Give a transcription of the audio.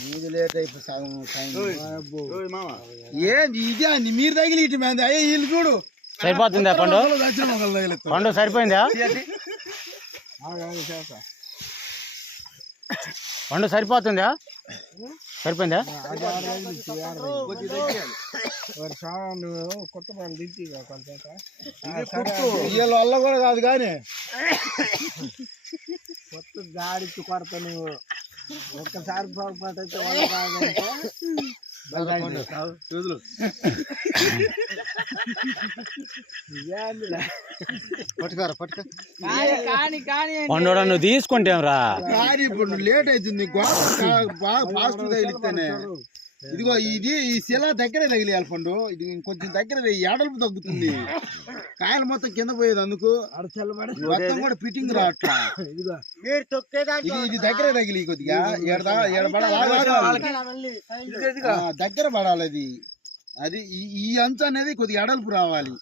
మీది లేట్ అయిపోయి ఏంది ఇదే అండి మీరు తగిలి ఇటు మీద అయ్యే వీళ్ళు చూడు సరిపోతుందా పండు పండు సరిపోయిందా పండు సరిపోతుందా సరిపోయిందా కొత్త వీళ్ళ వల్ల కూడా కాదు కానీ కొత్త గాడికి కొడత నువ్వు ఒక్కసారి పొరపాటు అయితే వల్ల పండు నువ్వు తీసుకుంటేరా కానీ ఇప్పుడు లేట్ అవుతుంది బాగా ఫాస్ట్ తగిలిస్తేనే ఇదిగో ఇది ఈ శిల దగ్గరే తగిలియాలి పండు ఇది ఇంకొంచెం దగ్గర ఎడల్పు తగ్గుతుంది కాయలు మొత్తం కింద పోయేది అందుకు మొత్తం కూడా ఫిట్టింగ్ రావట్లా ఇది దగ్గర తగిలి కొద్దిగా దగ్గర పడాలి అది అది ఈ అంచు అనేది కొద్దిగా ఎడల్పు రావాలి